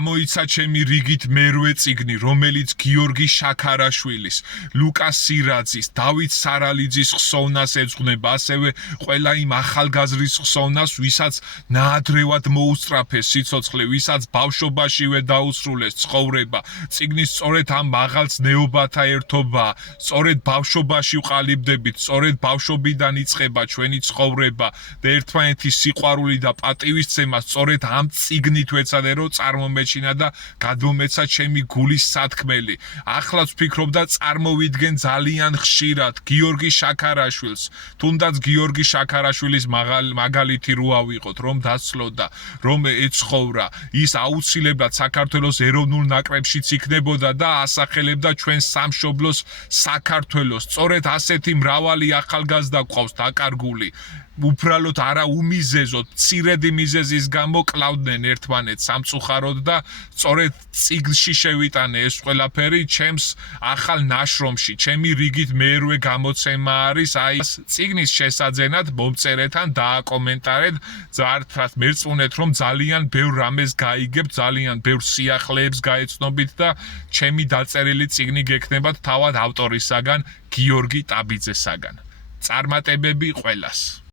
გამოიცა ჩემი რიგით მერვე წიგნი, რომელიც გიორგი შაქარაშვილის, ლუკას სირაძის, დავით სარალიძის ხსოვნას ეძღვნება, ასევე ყველა იმ ახალგაზრდის ხსოვნას, ვისაც ნაადრევად მოუსწრაფეს სიცოცხლე, ვისაც ბავშვობაშივე დაუსრულეს ცხოვრება. წიგნის სწორედ ამ მაღალ ზნეობათა ერთობა, სწორედ ბავშვობაში ვყალიბდებით, სწორედ ბავშვობიდან იწყება ჩვენი ცხოვრება და ერთმანეთის სიყვარული და პატივისცემა სწორედ ამ წიგნით ვეცადე რომ წარმომეჩინა და გადმომეცა ჩემი გულის სათქმელი. ახლაც ვფიქრობ და წარმოვიდგენ ძალიან ხშირად გიორგი შაქარაშვილს, თუნდაც გიორგი შაქარაშვილის მაგალითი რო ავიღოთ, რომ დასწლოდა, რომ ეცხოვრა, ის აუცილებლად საქართველოს ეროვნულ ნაკრებშიც იქნებოდა და ასახელებდა ჩვენ სამშობლოს საქართველოს. სწორედ ასეთი მრავალი ახალგაზრდა გვყავს დაკარგული. უბრალოდ არა უმიზეზოდ, მცირედი მიზეზის გამო კლავდნენ ერთმანეთს სამწუხაროდ და სწორედ წიგნში შევიტანე ეს ყველაფერი ჩემს ახალ ნაშრომში, ჩემი რიგით მერვე გამოცემა არის აი წიგნის შესაძენად მომწერეთ ან დააკომენტარეთ, ძარცრად მერწმუნეთ რომ ძალიან ბევრ რამეს გაიგებთ, ძალიან ბევრ სიახლეებს გაეცნობით და ჩემი დაწერილი წიგნი გექნებათ თავად ავტორისაგან, გიორგი ტაბიძესაგან. წარმატებები ყველას.